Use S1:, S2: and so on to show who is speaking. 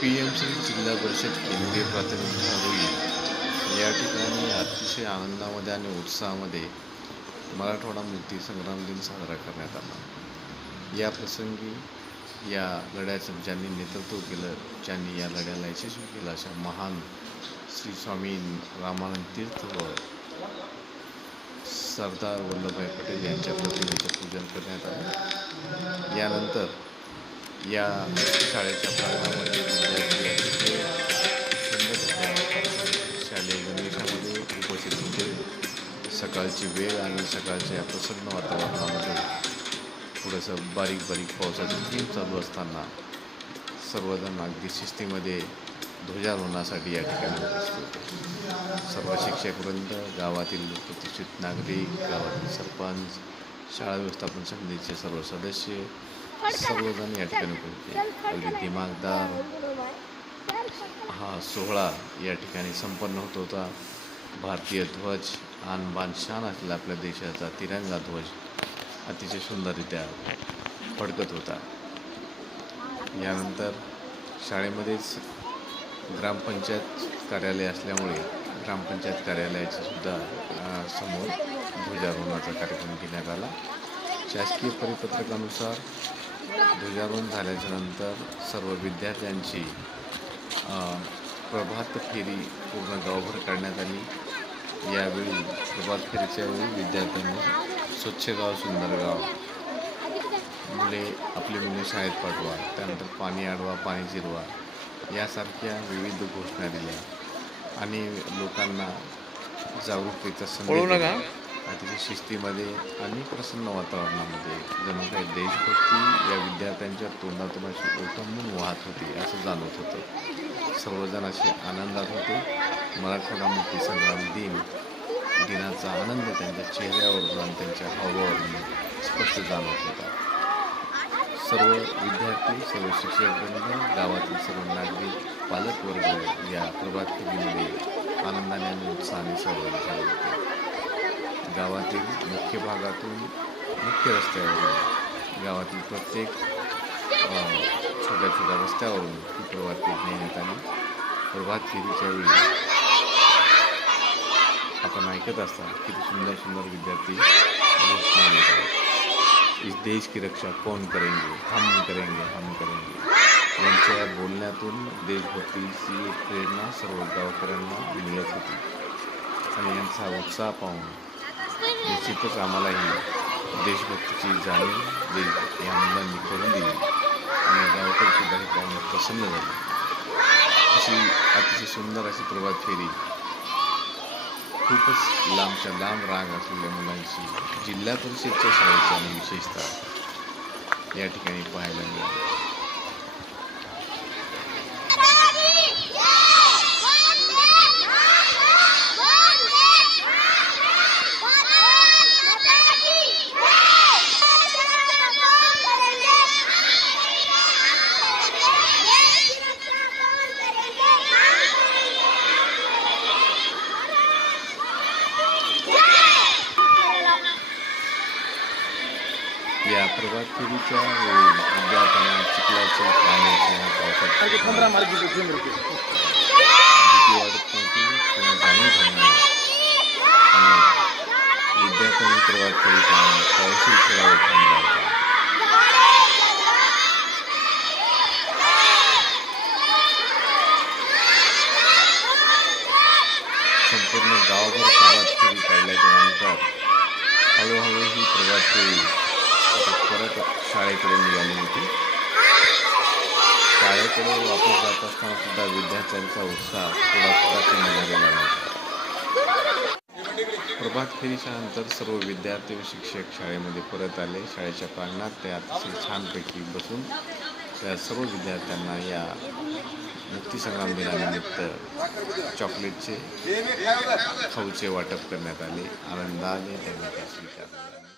S1: P M C जिल्हा परिषद केंद्रीय प्राथमिक शाळा या ठिकाणी अतिशय आनंदामध्ये आणि उत्साहामध्ये मराठवाडा मुक्ती संग्राम दिन साजरा करण्यात आला. या प्रसंगी या लढ्याचं ज्यांनी नेतृत्व केलं ज्यांनी या लढ्याला यशस्वी केलं अशा महान श्री स्वामी रामानंद तीर्थ व सरदार वल्लभभाई पटेल यांच्या प्रतिमेचं पूजन करण्यात आलं. यानंतर या शाळेच्या प्रांगणामध्ये विद्यार्थी अतिशय सुंदर शालेय गणवेशामध्ये उपस्थित होते. सकाळची वेळ आणि सकाळच्या या प्रसन्न वातावरणामध्ये थोडंसं बारीक बारीक पावसाचं थीम चालू असताना सर्वजण अगदी शिस्तीमध्ये ध्वजारोहणासाठी या ठिकाणी उपस्थित होते. सर्व शिक्षकवृंद गावातील प्रतिष्ठित नागरिक गावातील सरपंच शाळा व्यवस्थापन समितीचे सर्व सदस्य सर्वजण या ठिकाणी उपस्थित अगदी दिमागदार. हा सोहळा या ठिकाणी संपन्न होत होता. भारतीय ध्वज आन शान असलेला आपल्या देशाचा तिरंगा ध्वज अतिशय सुंदररित्या फडकत होता. यानंतर शाळेमध्येच ग्रामपंचायत कार्यालय असल्यामुळे ग्रामपंचायत कार्यालयाच्या सुद्धा समोर ध्वजारोहणाचा कार्यक्रम घेण्यात आला. शासकीय परिपत्रकानुसार ध्वजारोहण झाल्याच्यानंतर सर्व विद्यार्थ्यांची प्रभात फेरी पूर्ण गावभर काढण्यात आली. यावेळी प्रभात फेरीच्या वेळी विद्यार्थ्यांनी स्वच्छ गाव सुंदर गाव मुले आपली मुले शाळेत पाठवा त्यानंतर पाणी अडवा पाणी जिरवा यासारख्या विविध घोषणा दिल्या. आणि लोकांना जागरूकतेचा संदेश. अतिशय शिस्तीमध्ये आणि प्रसन्न वातावरणामध्ये जणू काही देशभक्ती या विद्यार्थ्यांच्या तोंडातून अशी ओटंबून वाहत होती असं जाणवत होतं. सर्वजण असे आनंदात होते. मराठवाडा मुक्ती संग्राम दिन दिनाचा आनंद त्यांच्या चेहऱ्यावरून आणि त्यांच्या हावभावावरून स्पष्ट जाणवत होता. सर्व विद्यार्थी सर्व शिक्षकवृंद गावातील सर्व नागरिक पालकवर्ग या प्रभात फेरीमध्ये आनंदाने आणि उत्साहाने सहभागी झाले होते. गावातील मुख्य भागातून मुख्य रस्त्यावरून गावातील प्रत्येक छोट्या छोट्या रस्त्यावरून ही प्रभात फेरी नेण्यात आली. प्रभात फेरीच्या वेळी आपण ऐकत असता किती सुंदर सुंदर विद्यार्थी घोषणा इस देश की रक्षा कोण करेंगे? हम करेंगे हम करेंगे. यांच्या बोलण्यातून देशभक्तीची एक प्रेरणा सर्व गावकऱ्यांना मिळत होती. आणि यांचा उत्साह पाहून निश्चितच आम्हालाही देशभक्तीची जाणीव देश या मुलांनी करून दिली आणि गावकरसुद्धा हे पाहून प्रसन्न झाले. अशी अतिशय सुंदर अशी प्रभात फेरी. खूपच लांबच्या लांब रांग असलेल्या मुलांची जिल्हा परिषदच्या शाळेची आणि विशेषतः या ठिकाणी पाहायला मिळाली. या प्रभात फेरीच्या वेळी विद्यार्थ्यांना चिखलाच्या पाण्याच्या भीती वाटत नव्हती किंवा जाणीव झाली नाही. आणि विद्यार्थ्यांनी प्रभात फेरीचा खेळावर थांबला होता संपूर्ण गावभर प्रभात फेरी काढल्याच्या नंतर हळूहळू ही प्रभात फेरी आता परत शाळेकडे निघाली होती. शाळेकडे वापस जात असताना सुद्धा विद्यार्थ्यांचा उत्साह थोडा कमी गेला नव्हता प्रभात फेरीच्या नंतर सर्व विद्यार्थी व शिक्षक शाळेमध्ये परत आले. शाळेच्या प्रांगणात ते अतिशय छानपैकी बसून त्या सर्व विद्यार्थ्यांना या मुक्तीसंग्राम दिनानिमित्त चॉकलेटचे खाऊचे वाटप करण्यात आले. आनंदाने त्यांनी त्या स्वीकारले